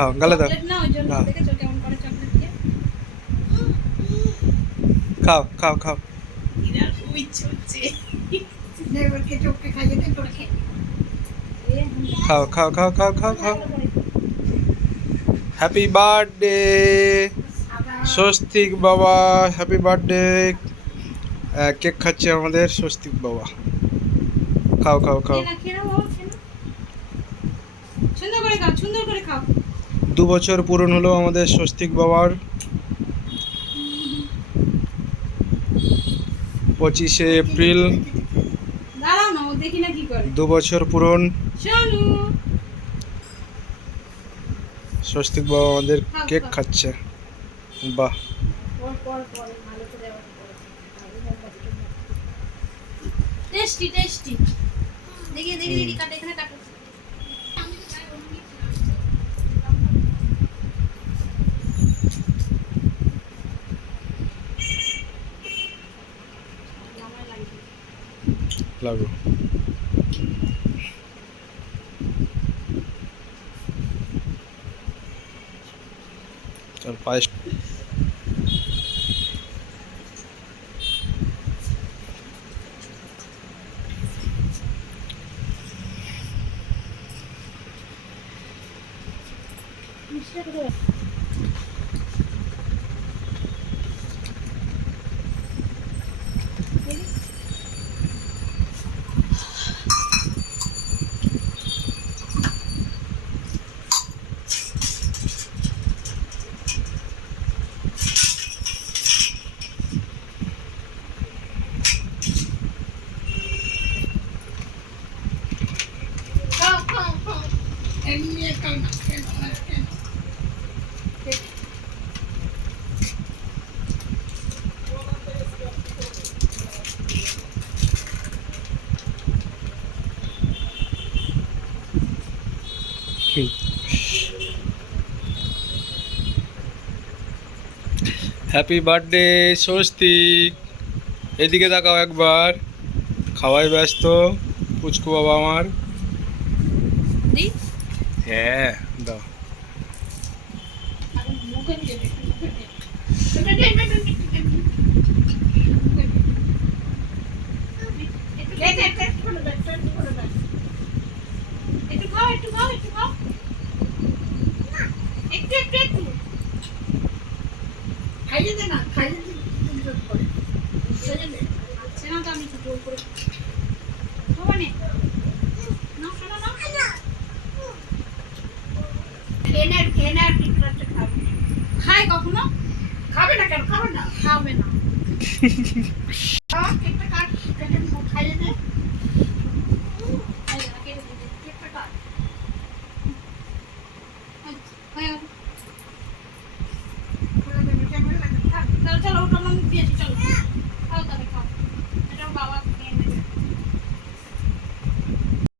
খাও গালে দাও। চকলেট না ওই জন্য দেখেছো কেমন করে চকলেট দিয়ে। খাও খাও খাও এরা খুব ইচ্ছে হচ্ছে। দেবরকে চোখে খাইয়ে দে তোরা খেয়ে নে। খাও খাও খাও খাও খাও খাও। হ্যাপি বার্থডে স্বস্তিক বাবা, হ্যাপি বার্থডে। কেক খাচ্ছে আমাদের স্বস্তিক বাবা। খাও খাও খাও। খেয়ে না, খেয়ে নাও বাবা, খেয়ে নাও। সুন্দর করে খাও, সুন্দর করে খাও। 2 বছর পূরণ হলো আমাদের স্বস্তিক বাবার। 25শে এপ্রিল দাঁড়াও না, ও দেখি না কি করে। 2 বছর পূরণ। শোনো, স্বস্তিক বাবা আমাদের কেক খাচ্ছে। বাহ, পর পর পর ভালো করে আবার পর। Tasty tasty. দেখি দেখি দেখি কাট, এখানে কাটো। লাগো। চল পায়েস। খাও খাও খাও এমনি খাও না খেয়ে নাও, আর খেয়ে নাও। Happy birthday Swastik. এদিকে তাকাও একবার। খাওয়াই ব্যস্ত পুচকু বাবা আমার। দি হ্যাঁ দাও। মুখে দেবে, মুখে দেবে। এটা দে, দে, দে, দে, দে, দে। দে, দে, টেস্ট করে দেখ, টেস্ট করে দেখ। একটু খাও, একটু খাও, একটু খাও। একটু একটু একটু খাইয়ে দে না, খাইয়ে দে সুন্দর করে। খাইয়ে দে। আচ্ছা না তো আমি একটু জোর করে খাবো নে। নাও শোনো নাও। খেয়ে নে, খেয়ে নে, আর ঠিক আছে খাবে। খায় কখনো? খাবে না কেন, খাবে না। খাবে না। খাওয়া, কেকটা কাট, কেটে খাইয়ে দে। খাইবে না, কেটে দিবে। কেকটা কাট। খায়। করে দে, ক্যামেরা লাগে, থাক। চলো চলো, ওটা আমি দিয়েছি, চলো।